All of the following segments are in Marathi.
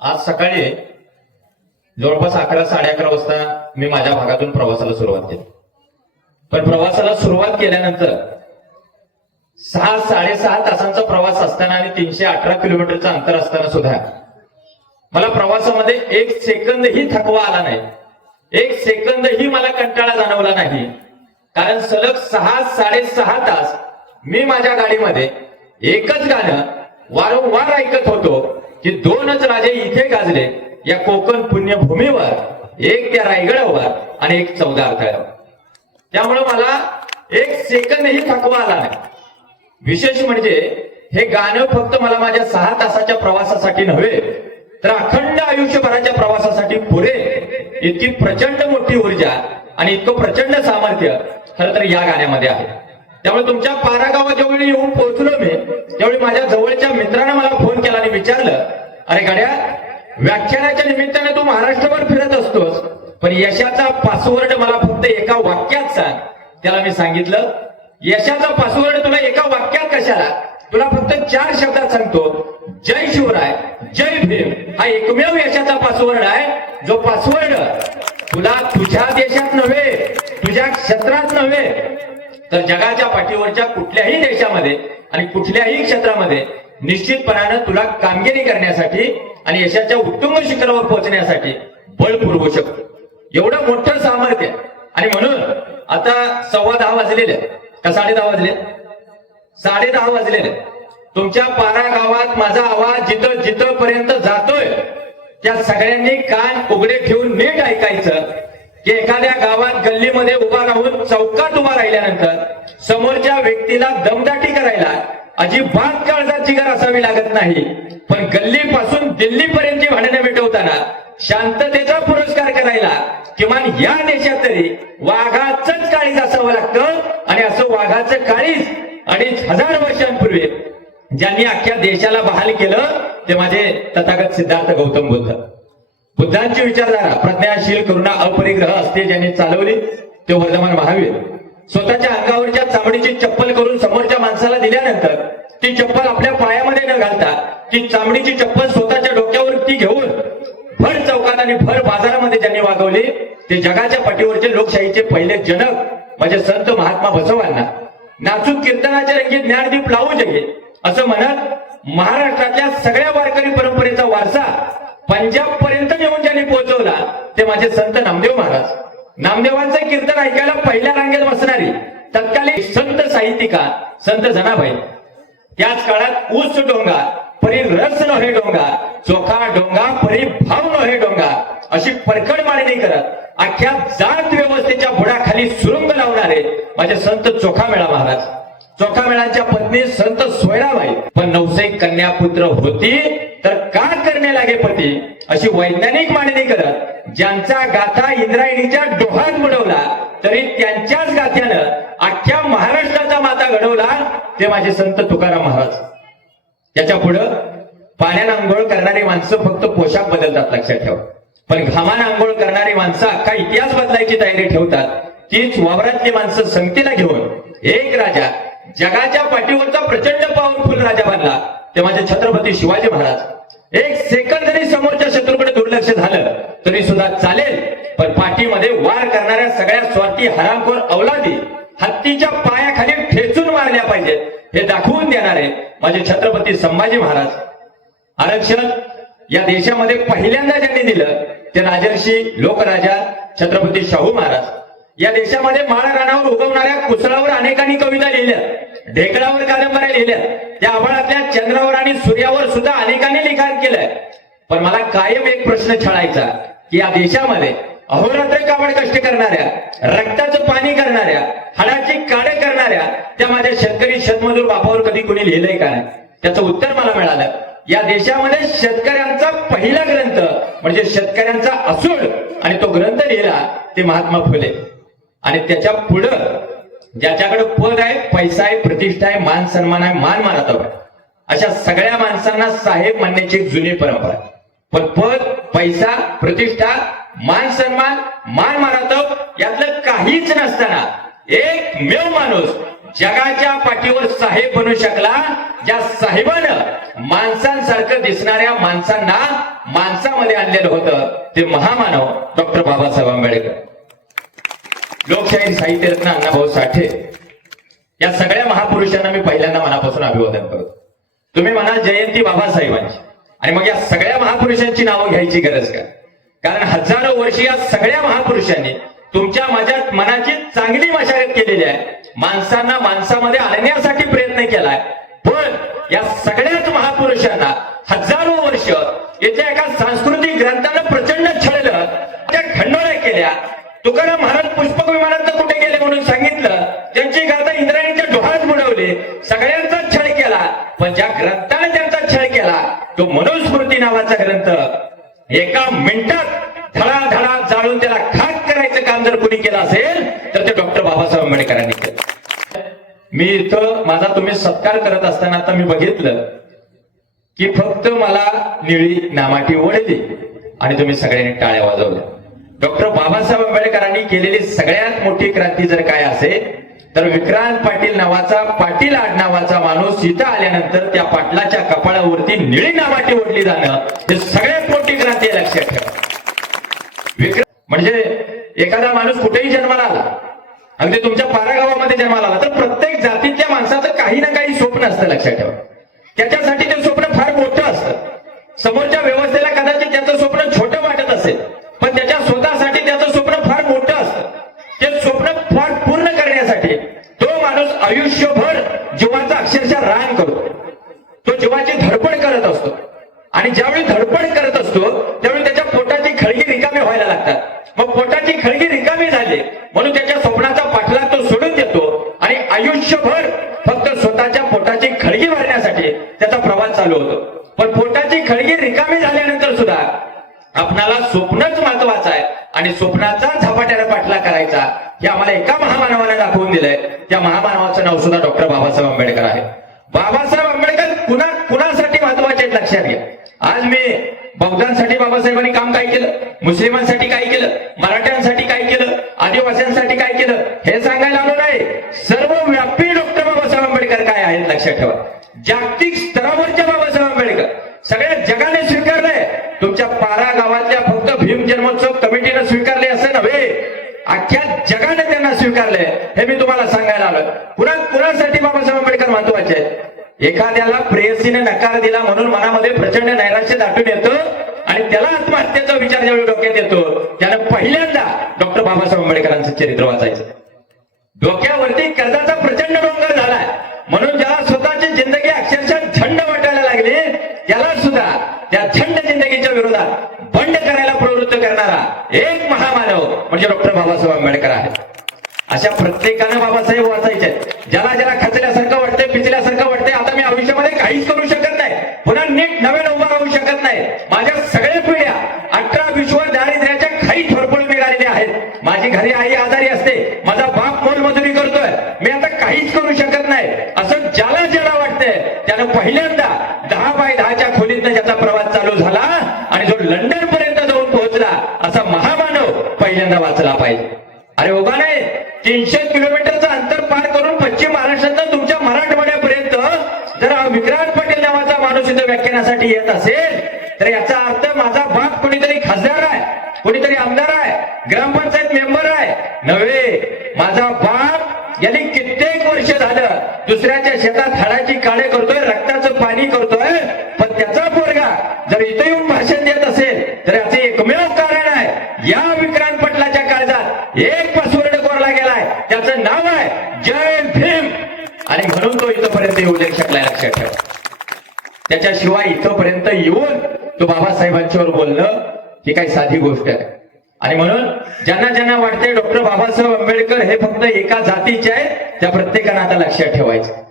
आज सकाळी जवळपास 11-11:30 वाजता मी माझ्या भागातून प्रवासाला सुरुवात केली. पण प्रवासाला सुरुवात केल्यानंतर 6-6.5 तासांचा प्रवास असताना आणि 318 किलोमीटरचं अंतर असताना सुद्धा मला प्रवासामध्ये 1 सेकंदही थकवा आला नाही. 1 सेकंदही मला कंटाळा जाणवला नाही. कारण सलग 6-6.5 तास मी माझ्या गाडीमध्ये एकच गाणं वारंवार ऐकत होतो की 2च राजे इथे गाजले या कोकण पुण्यभूमीवर, एक त्या रायगडावर आणि एक चौदार तळ्यावर. त्यामुळे मला 1 सेकंदही थकवा आला नाही. विशेष म्हणजे हे गाणं फक्त मला माझ्या 6 तासाच्या प्रवासासाठी नव्हे तर अखंड आयुष्यभराच्या प्रवासासाठी पुरे इतकी प्रचंड मोठी ऊर्जा आणि इतकं प्रचंड सामर्थ्य खरं तर या गाण्यामध्ये आहे. त्यामुळे तुमच्या पारा गावात ज्यावेळी येऊन पोहोचलो मी त्यावेळी माझ्या जवळच्या मित्रानं मला फोन केला आणि विचारलं, अरे गाड्या, व्याख्यानाच्या निमित्ताने तू महाराष्ट्रभर फिरत असतोस, पण यशाचा पासवर्ड मला फक्त एका वाक्यात सांग. त्याला मी सांगितलं, यशाचा पासवर्ड तुला एका वाक्यात कशाला, तुला फक्त 4 शब्दात सांगतो, जय शिवराय, जय भीम हा एकमेव यशाचा पासवर्ड आहे. जो पासवर्ड तुला तुझ्या देशात नव्हे, तुझ्या क्षेत्रात नव्हे तर जगाच्या पाठीवरच्या कुठल्याही देशामध्ये आणि कुठल्याही क्षेत्रामध्ये निश्चितपणानं तुला कामगिरी करण्यासाठी आणि यशाच्या उत्तुंग शिखरावर पोहोचण्यासाठी बळ पुरवू शकतो. एवढं मोठं सामर्थ्य. आणि म्हणून आता 10:15 वाजलेले का 10:30 वाजले? 10:30 वाजलेले. तुमच्या पारा गावात माझा आवाज जिथं जिथं पर्यंत जातोय त्या सगळ्यांनी कान उघडे ठेवून नीट ऐकायचं की एखाद्या गावात गल्लीमध्ये उभा राहून चौकात उभा राहिल्यानंतर समोरच्या व्यक्तीला दमदाटी करायला अजिबात काळजात जिगर असावी लागत नाही. पण गल्लीपासून दिल्लीपर्यंतची भांडणं मिटवताना शांततेचा पुरस्कार करायला किमान या देशात तरी वाघाचंच काळीज असावं लागतं. आणि असं वाघाचं काळीज 2,500 वर्षांपूर्वी ज्यांनी अख्ख्या देशाला बहाल केलं ते माझे तथागत सिद्धार्थ गौतम बुद्ध. बुद्धांची विचारधारा प्रज्ञाशील करुणा अपरिग्रह असते ज्यांनी चालवली ते वर्धमान महावीर. स्वतःच्या अंगावरच्या चामडीची चप्पल करून समोरच्या माणसाला दिल्यानंतर ती चप्पल आपल्या पायामध्ये न घालता ती चामडीची चप्पल स्वतःच्या डोक्यावरती घेऊन भर चौकात आणि भर बाजारामध्ये ज्यांनी वागवले ते जगाच्या पाठीवरचे लोकशाहीचे पहिले जनक म्हणजे संत महात्मा बसवांना. नाचूक कीर्तनाच्या रंगीत ज्ञानदीप लावू जगे असं म्हणत महाराष्ट्रातल्या सगळ्या वारकरी परंपरेचा वारसा पंजाब पर्यंत नेऊन ज्यांनी पोहोचवला ते माझे संत नामदेव महाराज. नामदेवांचं कीर्तन ऐकायला पहिल्या रांगेत बसणारी तत्कालीन संत साहित्यिका संत जनाबाई. त्याच काळात ऊस डोंगा परी रस नव्हे डोंगा, चोखा डोंगा परी भाव नव्हे डोंगा अशी परखड मांडणी करत अख्ख्या जात व्यवस्थेच्या बुडाखाली सुरुंग लावणारे माझे संत चोखामेळा महाराज. चोखामेळांच्या पत्नी संत सोयराबाई. पण नवसैक कन्या पुत्र होती तर का करणे लागे पती अशी वैज्ञानिक मांडणी करत ज्यांचा गाथा इंद्रायणीच्या डोहात बुडवला तरी त्यांच्याच गाथ्यानं अख्ख्या महाराष्ट्राचा माता घडवला ते माझे संत तुकाराम महाराज. याच्या पुढं पाण्यानं आंघोळ करणारी माणसं फक्त पोशाख बदलतात लक्षात ठेवा, पण घामानं आंघोळ करणारी माणसं अख्खा इतिहास बदलायची तयारी ठेवतात. तीच वावरातली माणसं संगतीला घेऊन एक राजा जगाच्या पाठीवरचा प्रचंड पॉवरफुल राजा बनला ते माझे छत्रपती शिवाजी महाराज. 1 सेकंद जरी समोरच्या शत्रूकडे दुर्लक्ष झालं तरी सुद्धा चालेल, पण पाठीमध्ये वार करणाऱ्या सगळ्या स्वार्थी हरामखोर अवलादी हत्तीच्या पायाखाली ठेचून मारल्या पाहिजेत हे दाखवून देणारे माझे छत्रपती संभाजी महाराज. आरक्षण या देशामध्ये पहिल्यांदा ज्यांनी दिलं ते राजर्षी लोकराजा छत्रपती शाहू महाराज. या देशामध्ये माळ रानावर उगवणाऱ्या कुसळावर अनेकांनी कविता लिहिल्या, ढेकळावर कादंबऱ्या लिहिल्या, त्या आभाळातल्या चंद्रावर आणि सूर्यावर सुद्धा अनेकांनी लिखाण केलंय. पण मला कायम एक प्रश्न छळायचा की या देशामध्ये अहोरात्र काबड कष्ट करणाऱ्या, रक्ताचं पाणी करणाऱ्या, हाडाची काढे करणाऱ्या त्या माझ्या शेतकरी शेतमजूर बापावर कधी कोणी लिहिलंय का नाही? त्याचं उत्तर मला मिळालं. या देशामध्ये शेतकऱ्यांचा पहिला ग्रंथ म्हणजे शेतकऱ्यांचा असूड आणि तो ग्रंथ लिहिला ते महात्मा फुले. आणि त्याच्या पुढं ज्याच्याकडे पद आहे, पैसा आहे, प्रतिष्ठा आहे, मान सन्मान आहे, मान मानतो अशा सगळ्या माणसांना साहेब मानण्याची एक जुनी परंपरा आहे. पण पद, पैसा, प्रतिष्ठा, मान सन्मान, मान मानतो यातलं काहीच नसताना एकमेव माणूस जगाच्या पाठीवर साहेब बनू शकला, ज्या साहेबानं माणसांसारखं दिसणाऱ्या माणसांना माणसामध्ये आणलेलं होतं, ते महामानव डॉक्टर बाबासाहेब आंबेडकर. लोकशाहीर साहित्यरत्न अण्णाभाऊ साठे या सगळ्या महापुरुषांना मी पहिल्यांदा मनापासून अभिवादन करतो. तुम्ही म्हणाल जयंती बाबासाहेबांची, आणि मग या सगळ्या महापुरुषांची नावं घ्यायची गरज का? कारण हजारो वर्ष या सगळ्या महापुरुषांनी तुमच्या माझ्या मनाची चांगली मशागत केलेली आहे, माणसांना माणसामध्ये आणण्यासाठी प्रयत्न केलाय. पण या सगळ्याच महापुरुषांना हजारो वर्ष याच्या एका सांस्कृतिक ग्रंथानं प्रचंड छळलं, त्या खंडोळ्या केल्या. तुकाराम महाराज पुष्पक विमानात कुठे गेले म्हणून सांगितलं, त्यांची गाथा इंद्रायणीच्या डोहात बुडवली, सगळ्यांचा छळ केला. पण ज्या ग्रंथाने त्यांचा छळ केला तो मनुस्मृती नावाचा ग्रंथ एका मिनिटात धडाधडा जाळून त्याला खाक करायचं काम जर कोणी केलं असेल तर ते डॉक्टर बाबासाहेब आंबेडकरांनी केलं. मी इथं माझा तुम्ही सत्कार करत असताना आता मी बघितलं की फक्त मला निळी नामाटी ओढली आणि तुम्ही सगळ्यांनी टाळ्या वाजवल्या. डॉक्टर बाबासाहेब आंबेडकरांनी केलेली सगळ्यात मोठी क्रांती जर काय असेल तर विक्रांत पाटील नावाचा, पाटील आडनावाचा माणूस इथं आल्यानंतर त्या पाटलाच्या कपाळावरती निळी नामाटी ओढली जाणं, हे सगळ्यात मोठी क्रांती आहे, लक्षात ठेवा. म्हणजे एखादा माणूस कुठेही जन्माला आला, अगदी तुमच्या पारागावामध्ये जन्माला आला, तर प्रत्येक जातीतल्या माणसाचं काही ना काही स्वप्न असतं, लक्षात ठेवा. त्याच्यासाठी ते स्वप्न फार मोठं असतं. समोरच्या व्यवस्थेला कदाचित त्याचं स्वप्न छोटं वाटत असेल, पण त्याच्या स्वतःसाठी त्याचं स्वप्न फार मोठं असतं. ते स्वप्न फार पूर्ण करण्यासाठी तो माणूस आयुष्यभर जीवाचा अक्षरशः रान करतो, तो जीवाची धडपड करत असतो. आणि ज्यावेळी धडपड करत असतो त्यावेळी त्याच्या पोटाची खळगी रिकामी व्हायला लागतात. मग पोटाची खळगी रिकामी झाली म्हणून त्याच्या स्वप्नाचा पाठलाग तो सोडून देतो आणि आयुष्यभर फक्त स्वतःच्या पोटाची खळगी भरण्यासाठी त्याचा प्रवास चालू होतो. पण पोटाची खळगी रिकामी झाल्यानंतर सुद्धा आपणाला स्वप्नच महत्वाचं आहे आणि स्वप्नाचा झपाट्याने पाठलाग करायचा, हे आम्हाला एका महामानवाने दाखवून दिलंय. त्या महामानवाचं नाव सुद्धा डॉक्टर बाबासाहेब आंबेडकर आहे. बाबासाहेब आंबेडकर कुणासाठी महत्वाचे आहेत लक्षात घ्या. आज मी बौद्धांसाठी बाबासाहेबांनी काम काय केलं, मुस्लिमांसाठी काय केलं, मराठ्यांसाठी काय केलं, आदिवासींसाठी काय केलं हे सांगायला आलो नाही. सर्वव्यापी डॉक्टर बाबासाहेब आंबेडकर काय आहेत लक्षात ठेवा. जागतिक स्तरावरच्या बाबासाहेब आंबेडकर सगळ्या जगाने स्वीकारलंय. तुमच्या पारा गावातल्या फक्त भीम जन्मोत्सव कमिटीनं स्वीकारले असं नव्हे, अख्ख्या जगाने त्यांना स्वीकारले, हे मी तुम्हाला सांगायला आलोय. कुणासाठी बाबासाहेब आंबेडकर महत्वाचे आहेत? एखाद्याला प्रेयसीने नकार दिला म्हणून मनामध्ये प्रचंड नैराश्य दाटून येतं आणि त्याला आत्महत्येचा विचार ज्यावेळी डोक्यात येतो त्यानं पहिल्यांदा डॉक्टर बाबासाहेब आंबेडकरांचं चरित्र वाचायचं. डोक्यावरती कर्जाचा प्रचंड डोंगर झालाय म्हणून ज्याला स्वतःची जिंदगी अक्षरशः झंड वाटायला लागली त्याला सुद्धा त्या झंड जिंदगीच्या विरोधात बंड करायला प्रवृत्त करणारा एक महामानव म्हणजे डॉक्टर बाबासाहेब आंबेडकर आहे. अशा प्रत्येकानं बाबासाहेब वाचायचे. ज्याला खचल्यासारखं वाटतंय, पिचल्यासारखं वाटतंय, आता मी आयुष्यामध्ये काहीच करू शकत नाही, पुन्हा नीट नव्यानं उभा राहू शकत नाही, माझ्या सगळ्या पिढ्या 18-20 वर दारिद्र्याच्या खाईत होरपळून निघालेल्या आहेत, माझी घरी आई आजारी असते, माझा बाप मोलमजुरी करतोय, मी आता काहीच करू शकत नाही, असं ज्याला वाटतंय त्यानं पहिल्यांदा 10 बाय 10च्या खोलीतनं ज्याचा प्रवास चालू झाला आणि जो लंडन पर्यंत जाऊन पोहोचला असा महामानव पहिल्यांदा वाचला पाहिजे. अरे उभा नाही, 300 किलोमीटरचं अंतर पार करून पश्चिम महाराष्ट्रात तुमच्या मराठवाड्यापर्यंत जर विक्रांत पाटील नावाचा माणूस इथं व्याख्यानासाठी येत असेल तर याचा अर्थ माझा बाप कोणीतरी खासदार आहे, कोणीतरी आमदार आहे, ग्रामपंचायत मेंबर आहे नव्हे. माझा बाप यांनी कित्येक वर्ष झालं दुसऱ्याच्या शेतात हाडाची काळे करतोय, रक्ताचं पाणी करतोय, पण त्याचा पोरगा जर इथं येऊन भाषण देत असेल तर याचे एकमेव कारण आहे, या विक्रांत पाटलाच्या काळजात एक पासवर्ड कोरला गेलाय, त्याचं नाव आहे जय भीम, आणि म्हणून तो इथपर्यंत येऊ शकलाय, लक्षात ठेवा. त्याच्याशिवाय इथपर्यंत येऊन तो बाबासाहेबांच्यावर बोलणं ही काही साधी गोष्ट आहे. आणि म्हणून ज्यांना वाटते डॉक्टर बाबासाहेब आंबेडकर हे फक्त एका जातीचे आहेत, त्या प्रत्येकानं आता लक्षात ठेवायचं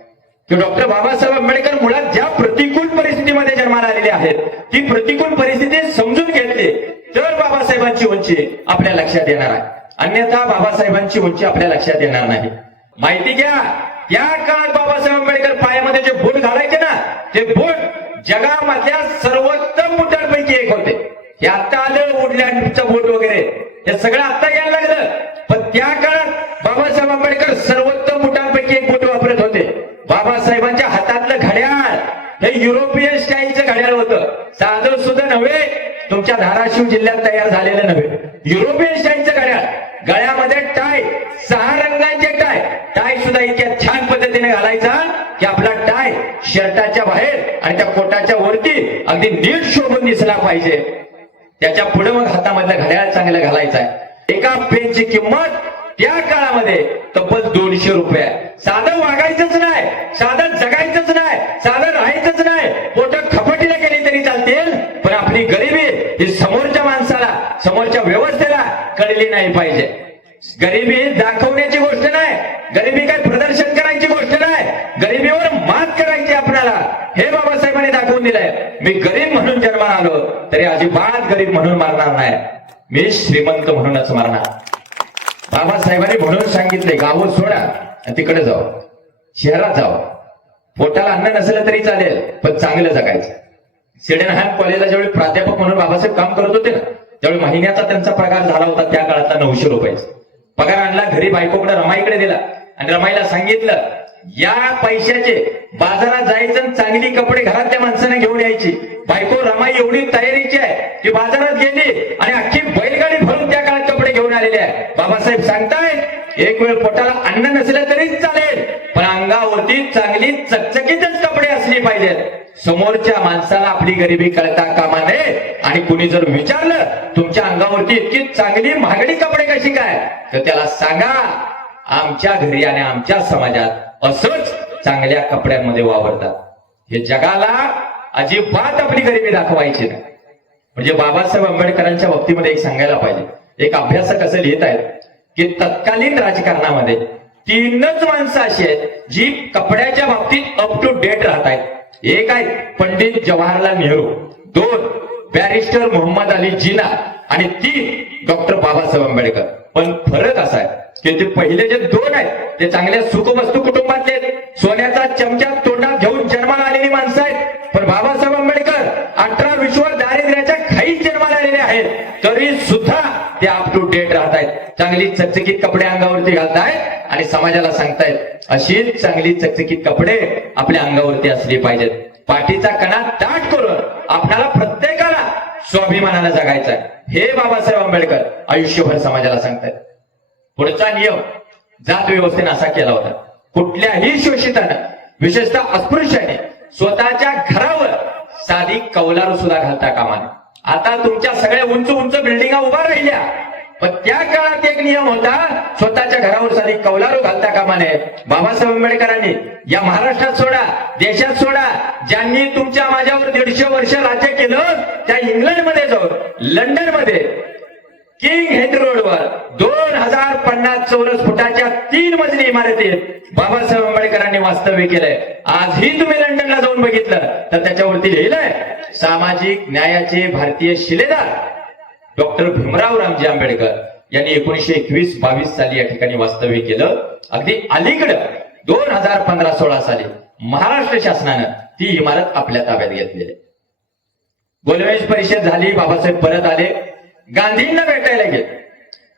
की डॉक्टर बाबासाहेब आंबेडकर मुळात ज्या प्रतिकूल परिस्थितीमध्ये जन्माला आलेले आहेत ती प्रतिकूल परिस्थिती समजून घेतली तर बाबासाहेबांची उंची आपल्या लक्षात येणार आहे, अन्यथा बाबासाहेबांची उंची आपल्या लक्षात येणार नाही. माहिती घ्या, त्या काळात बाबासाहेब आंबेडकर पायामध्ये जे बूट घालायचे ना, ते बूट जगामधल्या सर्वोत्तम बुटांपैकी एक होते. हे आता आलं वुडलँडचं बूट वगैरे, हे सगळं आता यायला लागलं, पण त्या काळात बाबासाहेब आंबेडकर सर्वोत्तम बुटांपैकी एक बूट बाबासाहेबांच्या हातातलं घड्याळ हे युरोपियन स्टाईलचं घड्याळ होतं, साधं सुद्धा नव्हे, तुमच्या धाराशिव जिल्ह्यात तयार झालेलं नव्हे, युरोपियन स्टाईलचं घड्याळ. गळ्यामध्ये टाय, 6 रंगांचे टाय, टाय सुद्धा इतक्या छान पद्धतीने घालायचा की आपला टाय शर्टाच्या बाहेर आणि त्या कोटाच्या वरती अगदी नीट शोभून दिसला पाहिजे. त्याच्या पुढे मग हातामधलं घड्याळ चांगलं घालायचं आहे. एका पेनची किंमत त्या काळामध्ये तब्बल 200 रुपये. साधं वागायचंच नाही, साधं जगायचंच नाही, साधं राहायचंच नाही, पोट खपटीला केली तरी चालतील, पण आपली गरिबी ही समोरच्या माणसाला, समोरच्या व्यवस्थेला कळली नाही पाहिजे. गरिबी दाखवण्याची गोष्ट नाही, गरिबी काय प्रदर्शन करायची गोष्ट नाही, गरिबीवर मात करायची आपल्याला, हे बाबासाहेबांनी दाखवून दिलंय. मी गरीब म्हणून जन्माला आलो तरी अजिबात गरीब म्हणून मारणार नाही, मी श्रीमंत म्हणूनच मारणार. बाबासाहेबांनी म्हणून सांगितले, गावं सोडा आणि तिकडे जाऊ, शहरात जाऊ, पोटाला अन्न नसलं तरी चालेल पण चांगलं जगायचं. सिडेनहॅम कॉलेजला ज्यावेळी प्राध्यापक म्हणून बाबासाहेब काम करत होते ना, त्यावेळी महिन्याचा त्यांचा पगार झाला होता त्या काळातला 900 रुपयाचा पगार. आणला घरी, बायकोकडे रमाईकडे दिला आणि रमाईला सांगितलं, या पैशाचे बाजारात जायचं आणि चांगली कपडे घरातल्या माणसाने घेऊन यायची. बायको रमाई एवढी तयारीची आहे की बाजारात गेली आणि अख्खी बैलगाडी भरून त्या काळात कपडे घेऊन आलेले आहे. बाबासाहेब सांगतायत, एक वेळ पोटाला अन्न नसलं तरीच चालेल पण अंगावरती चांगली चकचकीतच कपडे असले पाहिजेत. समोरच्या माणसाला आपली गरिबी कळता कामा नये आणि कुणी जर विचारलं तुमच्या अंगावरती इतकी चांगली महागडी कपडे कशी काय, तर त्याला सांगा, आमच्या घरी आणि आमच्या समाजात असंच चांगल्या कपड्यांमध्ये वावरतात. हे जगाला अजिबात आपली गरिबी दाखवायची नाही. म्हणजे बाबासाहेब आंबेडकरांच्या बाबतीमध्ये एक सांगायला पाहिजे, एक अभ्यासक असं लिहित आहेत की तत्कालीन राजकारणामध्ये 3च माणसं अशी आहेत जी कपड्याच्या बाबतीत अप टू डेट राहत आहेत. एक आहे पंडित जवाहरलाल नेहरू, 2 बॅरिस्टर मोहम्मद अली जिना आणि 3 डॉक्टर बाबासाहेब आंबेडकर. पण फरक असा आहे की ते पहिले जे 2 आहेत ते चांगल्या सुखवस्तू कुटुंबातले आहेत, सोन्याचा चमचा तोंडात घेऊन जन्माला आलेली माणसं आहेत. पण बाबासाहेब आंबेडकर 18-20 वर दारिद्र्याच्या खाईत जन्माला आलेले आहेत, तरी सुद्धा ते अप टू डेट राहत आहेत, चांगली चकचकीत कपडे अंगावरती घालतायत आणि समाजाला सांगतायत अशीच चांगली चकचकीत कपडे आपल्या अंगावरती असली पाहिजेत. पाठीचा कणा ताट करून आपल्याला प्रत्येकाला स्वाभिमानाला जगायचं आहे, हे बाबासाहेब आंबेडकर आयुष्यभर समाजाला सांगतायत. पुढचा नियम जात व्यवस्थेने असा केला होता, कुठल्याही शोषितानं, विशेषतः अस्पृश्याने स्वतःच्या घरावर साधी कौलारू सुद्धा घालता कामा नये. आता तुमच्या सगळ्या उंच उंच बिल्डिंगा उभा राहिल्या, पण त्या काळात एक नियम होता, स्वतःच्या घरावर साधी कौलारू घालता कामा नये. बाबासाहेब आंबेडकरांनी या महाराष्ट्रात सोडा, देशात सोडा, ज्यांनी तुमच्या माझ्यावर 150 वर्ष राज्य केलं, त्या इंग्लंडमध्ये जाऊन, लंडनमध्ये किंग हेनरी रोडवर 2050 चौरस फुटाच्या 3 मजली इमारतीत बाबासाहेब आंबेडकरांनी वास्तव्य केलंय. आजही तुम्ही लंडनला जाऊन बघितलं तर त्याच्यावरती लिहिलंय, सामाजिक न्यायाचे भारतीय शिलेदार डॉक्टर भीमराव रामजी आंबेडकर यांनी 1921-22 साली या ठिकाणी वास्तव्य केलं. अगदी अलीकडं 2015-16 साली महाराष्ट्र शासनानं ती इमारत आपल्या ताब्यात घेतलेली. गोलमेज परिषद झाली, बाबासाहेब परत आले, गांधींना भेटायला गेले.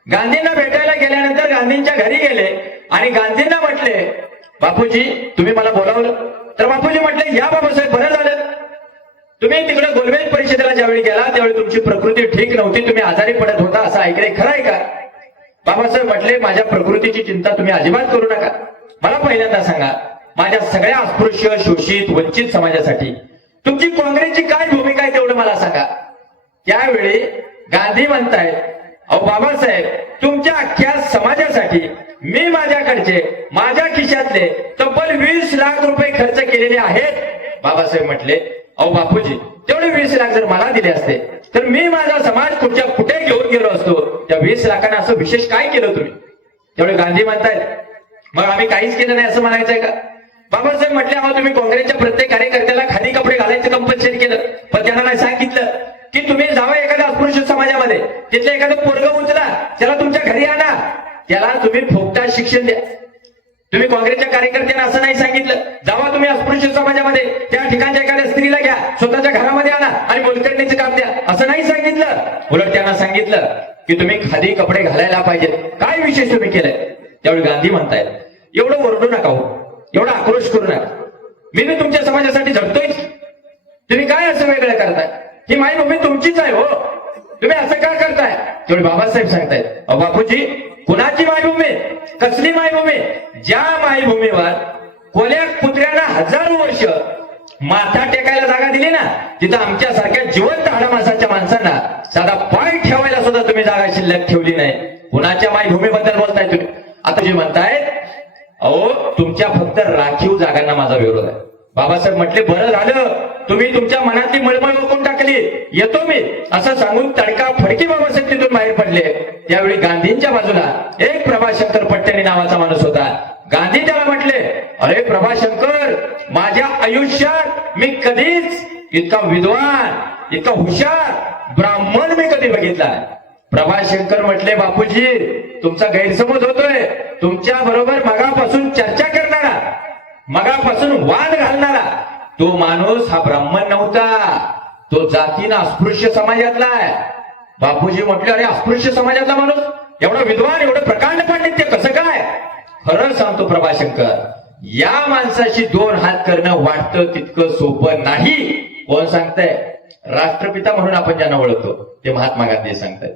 गांधींना भेटायला गेल्यानंतर गांधींच्या घरी गेले आणि गांधींना म्हटले, बापूजी तुम्ही मला बोलावलं. तर बापूजी म्हटले, या बाबासाहेब बरं झालं, तुम्ही तिकडे गोलमेज परिषदेला ज्यावेळी गेला त्यावेळी तुमची प्रकृती ठीक नव्हती, तुम्ही आजारी पडत होता असं ऐकलंय, खरं आहे का? बाबासाहेब म्हटले, माझ्या प्रकृतीची चिंता तुम्ही अजिबात करू नका, मला पहिल्यांदा सांगा, माझ्या सगळ्या अस्पृश्य, शोषित, वंचित समाजासाठी तुमची काँग्रेसची काय भूमिका आहे तेवढं मला सांगा. त्यावेळी गांधी म्हणतायत, अहो बाबासाहेब, तुमच्या अख्ख्या समाजासाठी मी माझ्याकडचे, माझ्या खिशातले तब्बल 20 लाख रुपये खर्च केलेले आहेत. बाबासाहेब म्हटले, अहो बापूजी, तेवढे 20 लाख जर मला दिले असते तर मी माझा समाज कुठे घेऊन गेलो असतो. त्या 20 लाखांना असं विशेष काय केलं तुम्ही? तेवढे गांधी म्हणतायत, मग आम्ही काहीच केलं नाही असं म्हणायचंय का? बाबासाहेब म्हटले, अहो तुम्ही काँग्रेसच्या प्रत्येक कार्यकर्त्याला खादी कपडे घालायचं कंपल्सरी केलं, पण त्यांना नाही सांगितलं की तुम्ही जावं एखाद्या अस्पृश्य समाजामध्ये, तिथलं एखादं पोरगं उचला, त्याला तुमच्या घरी आणा, त्याला तुम्ही फुकटात शिक्षण द्या. तुम्ही काँग्रेसच्या कार्यकर्त्यांना असं नाही सांगितलं, जावा तुम्ही अस्पृश्य समाजामध्ये, त्या ठिकाणच्या एखाद्या स्त्रीला घ्या, स्वतःच्या घरामध्ये आणा आणि मोलकरणीचं काम द्या, असं नाही सांगितलं. उलट त्यांना सांगितलं की तुम्ही खादी कपडे घालायला पाहिजेत. काय विशेष तुम्ही केलंय? त्यावेळी गांधी म्हणतायत, एवढं ओरडू नका हो, एवढा आक्रोश करू नका. मी तुमच्या समाजासाठी झटतोय. तुम्ही काय असं वेगळं करताय? ही मायभूमी तुमचीच आहे हो, तुम्ही असं का करताय? तेवढे बाबासाहेब सांगतायत, अहो बापूजी, कुणाची मायभूमी, कसली मायभूमी? ज्या मायभूमीवर कोल्या कुत्र्याला हजारो वर्ष माथा टेकायला जागा दिली ना, तिथं आमच्यासारख्या जिवंत हाडामासाच्या माणसांना साधा पाय ठेवायला सुद्धा तुम्ही जागा शिल्लक ठेवली नाही. कुणाच्या मायभूमीबद्दल बोलताय तुम्ही? आता जे म्हणताय, अहो तुमच्या फक्त राखीव जागांना माझा विरोध आहे. बाबासाहेब म्हटले, बरं झालं तुम्ही तुमच्या मनातली मळमळ ओकून टाकली, येतो मी असं सांगून तडका फडकी बाबासाहेब तिथून बाहेर पडले. त्यावेळी गांधींच्या बाजूला एक प्रभाशंकर पट्टणी नावाचा माणूस होता. गांधी त्याला म्हटले, अरे प्रभाशंकर, माझ्या आयुष्यात मी कधीच इतका विद्वान, इतका हुशार ब्राह्मण मी कधी बघितला नाही. प्रभाशंकर म्हटले, बापूजी तुमचा गैरसमज होतोय. तुमच्या बरोबर मगापासून चर्चा करणारा, मगापासून वाद घालणारा तो माणूस हा ब्राह्मण नव्हता, तो जातीनं अस्पृश्य समाजातला आहे. बापूजी म्हटले, अरे अस्पृश्य समाजातला माणूस एवढा विद्वान, एवढं प्रकांड पांडित्य कसं काय? खरं सांगतो प्रभाशंकर, या माणसाशी दोन हात करणं वाटतं तितकं सोपं नाही. कोण सांगतंय? राष्ट्रपिता म्हणून आपण ज्यांना ओळखतो ते महात्मा गांधी सांगतायत.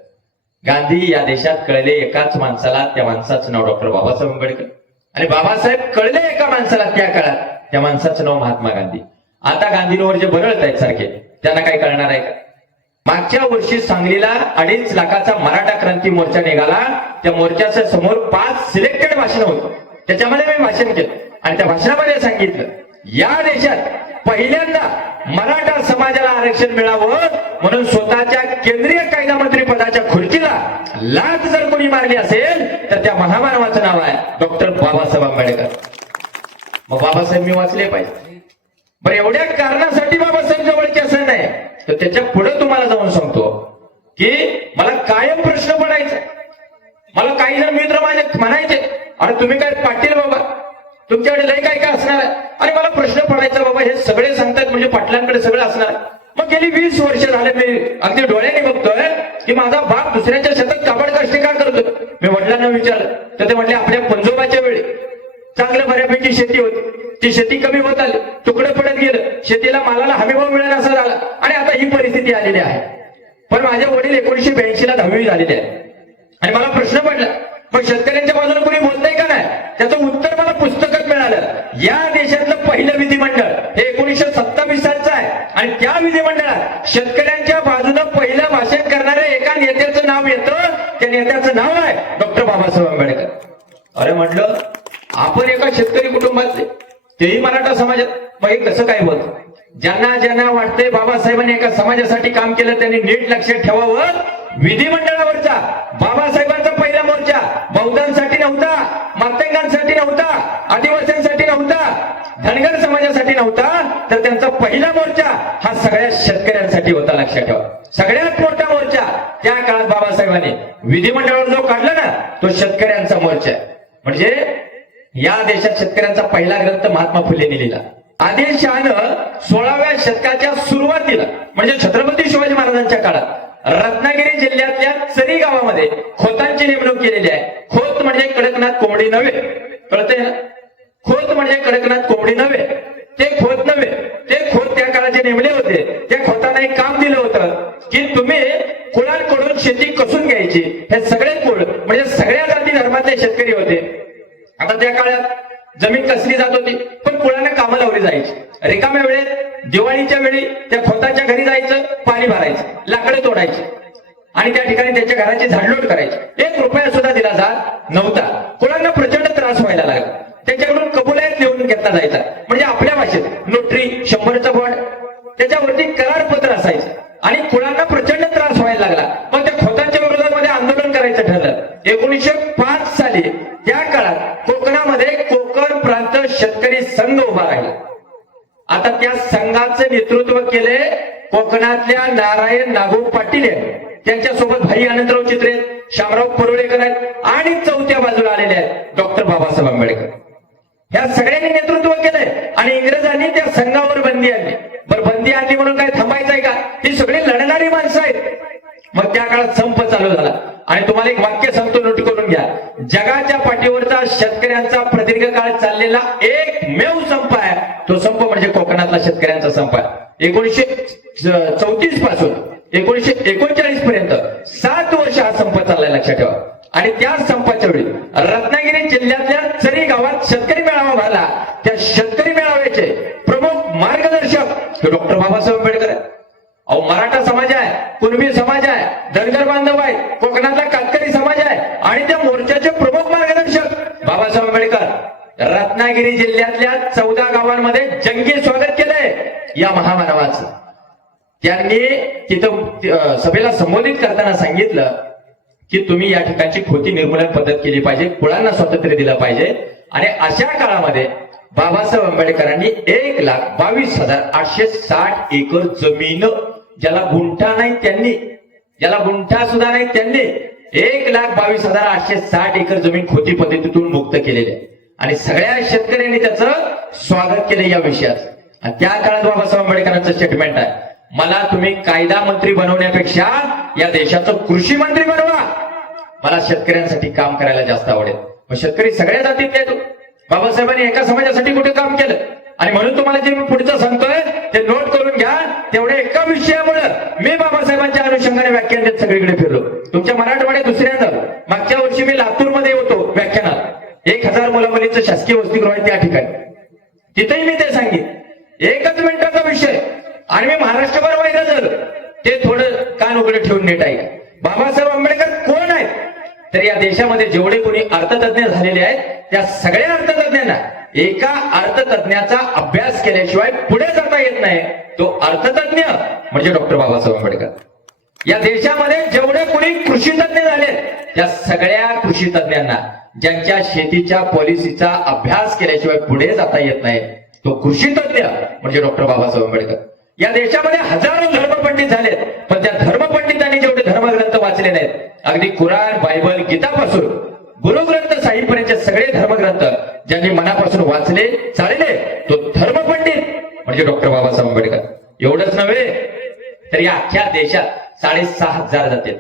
गांधी या देशात कळले एकाच माणसाला, त्या माणसाचं नाव डॉक्टर बाबासाहेब आंबेडकर. आणि बाबासाहेब कळले एका माणसाला त्या काळात, त्या माणसाचं नाव महात्मा गांधी. आता गांधींवर जे बरळत आहेत सारखे, त्यांना काय कळणार आहे का? मागच्या वर्षी सांगलीला 2.5 लाखाचा मराठा क्रांती मोर्चा निघाला. त्या मोर्चाच्या समोर 5 सिलेक्टेड भाषण होती. त्याच्यामध्ये मी भाषण केलं आणि त्या भाषणामध्ये सांगितलं, या देशात पहिल्यांदा मराठा समाजाला आरक्षण मिळावं म्हणून स्वतःच्या केंद्रीय कायदा मंत्री पदाच्या खुर्चीला लाथ जर कोणी मारली असेल तर त्या महामानवाचं नाव आहे डॉक्टर बाबासाहेब आंबेडकर. मग बाबासाहेब मी वाचले पाहिजे. बरं, एवढ्या कारणासाठी बाबासाहेब जवळचे असं नाही, तर त्याच्या पुढे तुम्हाला जाऊन सांगतो की मला कायम प्रश्न पडायचा. मला काही जण मित्र माझे म्हणायचे, अरे तुम्ही काय पाटील बाबा, तुमच्याकडे लय काय काय असणार आहे. आणि मला प्रश्न पडायचा, बाबा हे सगळे सांगतात म्हणजे पाटलांकडे सगळं असणार आहे. मग गेली 20 वर्ष झाले मी अगदी डोळ्याने बघतोय की माझा बाप दुसऱ्याच्या शेतात काबड कष्ट का करतो. मी वडिलांना विचारलं तर ते म्हटले, आपल्या पंजोबाच्या वेळी चांगलं बऱ्यापैकी शेती होती, ती शेती कमी होत आली, तुकडं पडत गेलं, शेतीला मालाला हमीभाव मिळाला असं झाला आणि आता ही परिस्थिती आलेली आहे. पण माझे वडील 1982 ला 10वी झालेले आहे. आणि मला प्रश्न पडला, मग शेतकऱ्यांच्या बाजूने कोणी बोलतंय का नाही? त्याचं उत्तर मला पुस्तकात मिळालं. या देशातलं पहिलं विधिमंडळ हे 1927 सालचं आहे आणि त्या विधिमंडळात शेतकऱ्यांच्या बाजूने पहिलं भाषण करणाऱ्या एका नेत्याचं नाव येतं. त्या नेत्याचं नाव आहे डॉक्टर बाबासाहेब आंबेडकर. अरे म्हटलं, आपण एका शेतकरी कुटुंबातले, तेही मराठा समाजात, मग हे कसं काय बोलतो? ज्यांना ज्यांना वाटतंय बाबासाहेबांनी एका समाजासाठी काम केलं त्यांनी नीट लक्षात ठेवावं. विधिमंडळावरचा बाबासाहेबांचा पहिला मोर्चा बौद्धांसाठी नव्हता, मातंगांसाठी नव्हता, आदिवासींसाठी नव्हता, धनगर समाजासाठी नव्हता, तर त्यांचा पहिला मोर्चा हा सगळ्या शेतकऱ्यांसाठी होता. लक्षात ठेवा, सगळ्यात मोठा मोर्चा त्या काळात बाबासाहेबांनी विधिमंडळावर जो काढला ना, तो शेतकऱ्यांचा मोर्चा. म्हणजे या देशात शेतकऱ्यांचा पहिला ग्रंथ महात्मा फुलेंनी लिहिला. आदिलशहानं 16व्या शतकाच्या सुरुवातीला म्हणजे छत्रपती शिवाजी महाराजांच्या काळात रत्नागिरी जिल्ह्यातल्या चरी गावामध्ये खोतांची नेमणूक केलेली आहे. खोत म्हणजे कडकनाथ कोंबडी नव्हे, कळतंय ना? खोत म्हणजे कडकनाथ कोंबडी नव्हे, ते खोत नव्हे, ते खोत त्या काळाचे नेमले होते. त्या खोतांना एक काम दिलं होतं की तुम्ही कुळांकडून शेती कसून घ्यायची. हे सगळे कुळ म्हणजे सगळ्या जाती धर्मातले शेतकरी होते. आता त्या काळात जमीन कसली जात होती, पण कुळांना कामं लावली जायची. रिकाम्या वेळेत दिवाळीच्या वेळी त्या खोताच्या घरी जायचं, पाणी भरायचं, लाकडं तोडायची आणि त्या ठिकाणी त्यांच्या घराची झाडलोट करायची. 1 रुपया सुद्धा दिला जात नव्हता. कुळांना प्रचंड त्रास व्हायला लागला. त्याच्याकडून कबुलायत लिहून घेतला जायचा, म्हणजे आपल्या भाषेत नोटरी 100चा बॉन्ड, त्याच्यावरती करारपत्र असायचं आणि कुळांना प्रचंड त्रास व्हायला लागला. मग त्या खोतांच्या विरोधामध्ये आंदोलन करायचं ठरलं. 1905 साली त्या काळात कोकणामध्ये कोकण प्रांत शेतकरी संघ उभा राहिला. आता त्या संघाचं नेतृत्व केले कोकणातल्या नारायण नागो पाटील आहेत. त्यांच्यासोबत भाई आनंदराव चित्रे, शामराव परुळेकर आहेत आणि चौथ्या बाजूला आलेले आहेत डॉक्टर बाबासाहेब आंबेडकर. ह्या सगळ्यांनी नेतृत्व केलंय आणि इंग्रजांनी त्या संघावर बंदी आणली. बरं, बंदी आणली म्हणून काय थांबायचंय का? ही सगळी लढणारी माणसं आहेत. मग त्या काळात संप चालू झाला आणि तुम्हाला एक वाक्य सांगतो, नोट करून घ्या. जगाच्या पाठीवरचा शेतकऱ्यांचा प्रदीर्घ काळ चाललेला तो संप म्हणजे कोकणातला शेतकऱ्यांचा संप आहे. 1934 पासून 1939 पर्यंत 7 वर्ष हा संप चाललाय, लक्षात ठेवा. आणि त्या संपाच्या वेळी रत्नागिरी जिल्ह्यातल्या चरी गावात शेतकरी मेळावा भरला. त्या शेतकरी मेळाव्याचे प्रमुख मार्गदर्शक डॉक्टर बाबासाहेब आंबेडकर आहे. अहो, मराठा समाज आहे, कुणबी समाज आहे, धनगर बांधव आहे, कोकणातला कातकरी समाज आहे आणि त्या मोर्चाचे प्रमुख मार्गदर्शक बाबासाहेब आंबेडकर. रत्नागिरी जिल्ह्यातल्या 14 गावांमध्ये जंगी स्वागत केलंय या महामानवाचं. त्यांनी तिथं सभेला संबोधित करताना सांगितलं की तुम्ही या ठिकाणची खोटी निर्मूलन पद्धत केली पाहिजे, कुळांना स्वातंत्र्य दिलं पाहिजे. आणि अशा काळामध्ये बाबासाहेब आंबेडकरांनी 1,22,860 एकर जमीन, ज्याला गुंठा नाही त्यांनी, ज्याला गुंठा सुद्धा नाही त्यांनी 1,22,860 एकर जमीन खोटी पद्धतीतून मुक्त केलेली आहे. आणि सगळ्या शेतकऱ्यांनी त्याचं स्वागत केलं या विषयाचं. आणि त्या काळात बाबासाहेब आंबेडकरांचं स्टेटमेंट आहे, मला तुम्ही कायदा मंत्री बनवण्यापेक्षा या देशाचं कृषी मंत्री बनवा, मला शेतकऱ्यांसाठी काम करायला जास्त आवडेल. मग शेतकरी सगळ्या जातीतले आहेत. बाबासाहेबांनी एका समाजासाठी कुठे काम केलं? आणि म्हणून तुम्हाला जे मी पुढचं सांगतोय ते नोट करून घ्या. तेवढ्या एका विषयामुळे मी बाबासाहेबांच्या अनुषंगाने व्याख्यान देत सगळीकडे फिरलो. तुमच्या मराठवाड्यात दुसऱ्यांदा मागच्या वर्षी मी लातूरमध्ये होतो व्याख्यानात. 1,000 मुलामुलींचं शासकीय वसतिगृह आहे त्या ठिकाणी. तिथेही मी ते सांगितलं. 1 मिनिटाचा विषय आणि मी महाराष्ट्रभर व्हायरल झालं. ते थोडं कान उघडे ठेवून नीट आहे. बाबासाहेब आंबेडकर कोण आहेत? तर या देशामध्ये जेवढे कोणी अर्थतज्ञ झालेले आहेत त्या सगळ्या अर्थतज्ञांना एका अर्थतज्ञाचा अभ्यास केल्याशिवाय पुढे जाता येत नाही. तो अर्थतज्ञ म्हणजे डॉक्टर बाबासाहेब आंबेडकर. या देशामध्ये जेवढे कोणी कृषी तज्ञ झाले त्या सगळ्या कृषी तज्ञांना ज्यांच्या शेतीच्या पॉलिसीचा अभ्यास केल्याशिवाय पुढे जाता येत नाही तो कृषी तज्ञ म्हणजे डॉक्टर बाबासाहेब आंबेडकर. या देशामध्ये हजारो धर्मपंडित झालेत, पण त्या धर्मपंडितांनी जेवढे धर्मग्रंथ वाचले नाहीत, अगदी कुराण, बायबल, गीतापासून गुरुग्रंथ साहिबपर्यंतचे सगळे धर्मग्रंथ ज्यांनी मनापासून वाचले, चालले, तो धर्मपंडित म्हणजे डॉक्टर बाबासाहेब आंबेडकर. एवढंच नव्हे तर या अख्ख्या देशात 6,500 जाते,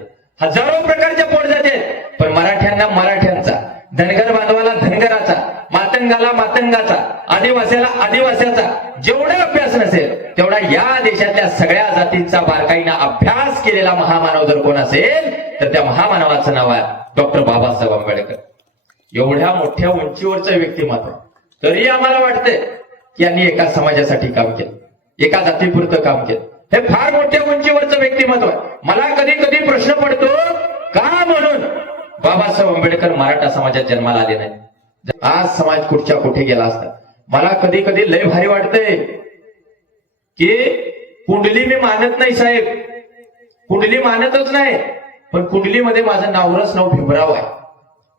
हजारो प्रकारच्या पोट जाते, पण मराठ्यांना मराठ्यांचा, धनगर बांधवाला धनगराचा, मातंगाला मातंगाचा, आदिवासीला आदिवासीचा जेवढा अभ्यास नसेल तेवढा या देशातल्या सगळ्या जातींचा बारकाईने अभ्यास केलेला महामानव जर कोण असेल तर त्या महामानवाचं नाव आहे डॉक्टर बाबासाहेब आंबेडकर. एवढ्या मोठ्या उंचीवरचं व्यक्तिमत्व, तरी आम्हाला वाटतंय की यांनी एका समाजासाठी काम केलं, एका जातीपुरतं काम केलं. हे फार मोठ्या उंचीवरचं व्यक्तिमत्व आहे. मला कधी कधी प्रश्न पडतो का म्हणून बाबासाहेब आंबेडकर मराठा समाजात जन्माला आले नाही. आज समाज कुठच्या कुठे गेला असता. मला कधी कधी लय भारी वाटतंय की कुंडली मी मानत नाही साहेब, कुंडली मानतच नाही, पण कुंडलीमध्ये माझं नावरस नाव भीमराव आहे.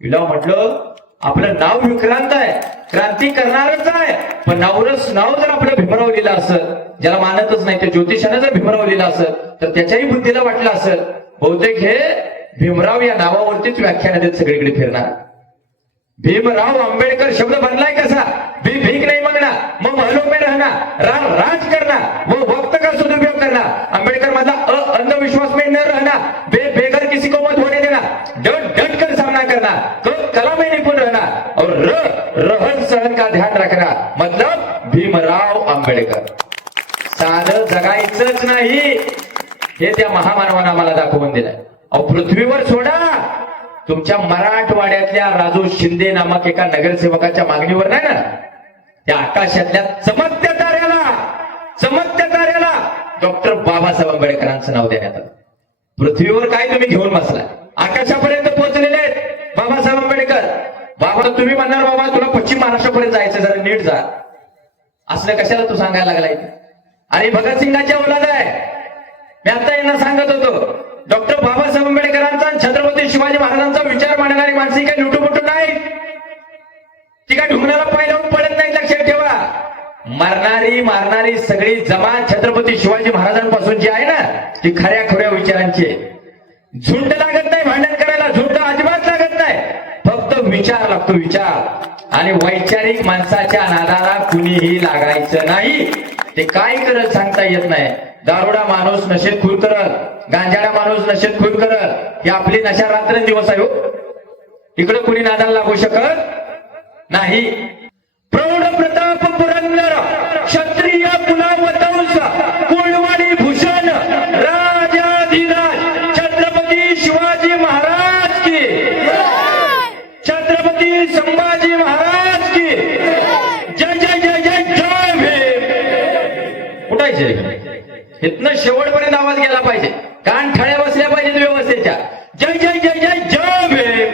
हिला म्हटलं आपलं नाव विक्रांत आहे, क्रांती करणारच आहे, पण नावरस नाव जर आपलं भीमराव लिहिलं असं, ज्याला मानतच नाही, ते ज्योतिषानं जर भीमराव लिहिलं असं तर त्याच्याही बुद्धीला वाटलं असं बहुतेक हे भीमराव या नावावरतीच व्याख्यान देत सगळीकडे फिरणार. भीमराव आंबेडकर शब्द बनलाय कसा? भीक नहीं मांगना, मग महलों में रहना, राज करना, वो वक्त का सदुपयोग करना. आंबेडकर मधला अंधविश्वास में न रहना, बेघर किसी को मत होने देना, डट कर सामना करना, कला में निपुण रहना और रहन सहन का ध्यान रखना, मतलब भीमराव आंबेडकर. साधं जगायचंच नाही हे त्या महामानवानं आम्हाला दाखवून दिलंय. अहो, पृथ्वीवर सोडा, तुमच्या मराठवाड्यातल्या राजू शिंदे नामक एका नगरसेवकाच्या मागणीवर नाही ना, त्या आकाशातल्या चमकत्या ताऱ्याला डॉक्टर बाबासाहेब आंबेडकरांचं नाव देण्यात आलं. पृथ्वीवर काय तुम्ही घेऊन बसलाय? आकाशापर्यंत पोहोचलेले आहेत बाबासाहेब आंबेडकर. बाबा तुम्ही म्हणणार बाबा तुला पश्चिम महाराष्ट्रापर्यंत जायचं, जरा नीट जा. असलं कशाला तू सांगायला लागलाय? आणि भगतसिंगाच्या औलाद आहे. मी आता यांना सांगत होतो डॉक्टर बाबासाहेब आंबेडकरांचा छत्रपती शिवाजी महाराजांचा विचार मांडणारी माणसे काही लुटूपुटू नाही, ती काय ढुंगणाला पाय लावून पडत नाही. लक्षात ठेवा, मारणारी सगळी जमात छत्रपती शिवाजी महाराजांपासून जी आहे ना ती खऱ्या खोऱ्या विचारांची आहे. झुंड लागत नाही भांडण करायला, झुंड अजिबात लागत नाही, फक्त विचार लागतो, विचार. आणि वैचारिक माणसाच्या नादाला कुणीही लागायचं नाही. ते काय करत सांगता येत नाही. दारुडा माणूस नशेत खून करत, गांजाडा माणूस नशेत खून करत, ही आपली नशा रात्रंदिवस आहे. इकडे कुणी नादाला लागू शकत नाही. प्रौढ प्रताप पुरंदर जय भीम इथनं शेवटपर्यंत आवाज गेला पाहिजे, कान ठळ्या बसल्या पाहिजेत व्यवस्थेच्या. जय जय जय जय जय भीम.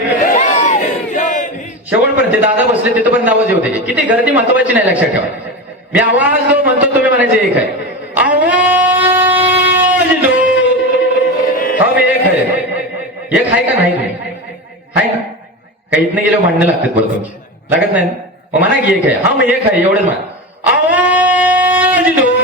शेवटपर्यंत ते दादा बसले तिथपर्यंत आवाज येऊ दे. किती गर्दी महत्वाची नाही, लक्षात ठेवा. मी आवाज दो म्हणतो, तुम्ही म्हणायचे एक आहे. आवाज दो. हा मी एक आहे. एक आहे का नाही तुम्ही? आहे ना? काही इथनं गेलं भांडणं लागतात बरं तुमची, लागत नाही ना? म्हणा की एक आहे. हा मग एक आहे, एवढंच म्हणा. आवाज दो.